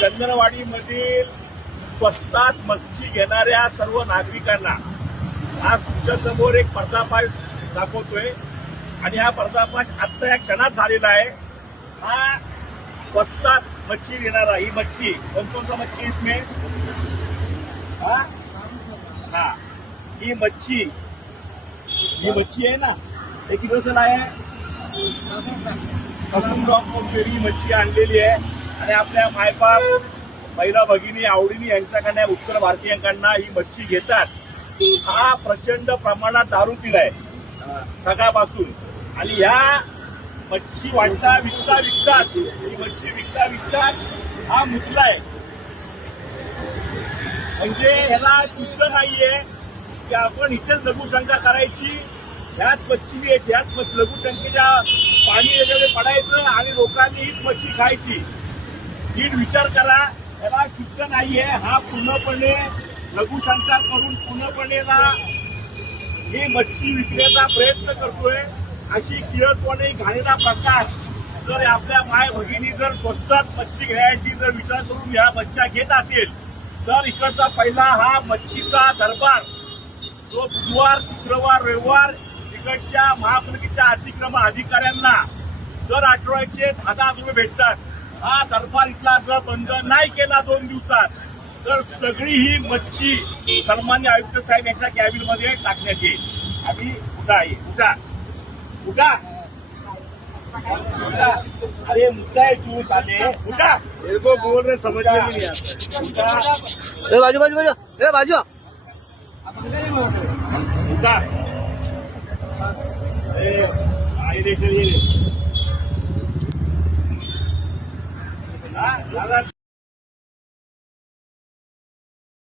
चंदनवाडीमधील स्वस्तात मच्छी घेणाऱ्या सर्व नागरिकांना आज तुमच्या समोर एक पर्दाफाश दाखवतोय आणि हा पर्दाफाश आत्ता या क्षणात झालेला आहे। हा स्वस्तात मच्छी देणारा ही मच्छी कौन सा मच्छी इसमें हा ही मच्छी आहे ना, हे किलो से लाया है ही मच्छी आणलेली आहे आणि आपल्या मायबाप महिला भगिनी आवडीने यांच्याकडे उत्तर भारतीयांकडनं ही मच्छी घेतात। हा प्रचंड प्रमाणात दारू पिलाय सकाळपासून आणि ह्या मच्छी विकतात ही मच्छी विकतात हा मुतलाय। म्हणजे ह्याला चिंता नाहीये की आपण इथेच लघुशंका करायची, ह्याच मच्छी ह्याच लघुशंकेच्या पाणी याच्यामध्ये पडायचं आणि लोकांनी हीच मच्छी खायची। नीट विचार करा, याला चिंता नाहीये। हा पूर्णपणे लघुशंका करून पूर्णपणे ना ही मच्छी विकण्याचा प्रयत्न करतोय। अशी किळसवाणी घाणेरडा प्रकार जर आपल्या माय भगिनी जर स्वस्तात मच्छी घ्यायची जर विचार करून ह्या मच्छ्या घेत असेल तर इकडचा पहिला हा मच्छीचा दरबार जो बुधवार शुक्रवार रविवार इकडच्या महापालिकेच्या अतिक्रमण अधिकाऱ्यांना दर आठवड्याचे 10,000 रुपये भेटतात। हा दरबार इथला जर बंद नाही केला 2 दिवसात तर सगळी ही मच्छी सन्मान्य आयुक्त साहेब यांच्या कॅबिनमध्ये टाकण्यात येईल। आम्ही उठा अरे मुद्दा है तू साले उठा, मेरे को बोल रहे समझ में नहीं आता। बाजू उठा इलेक्शन ये दादा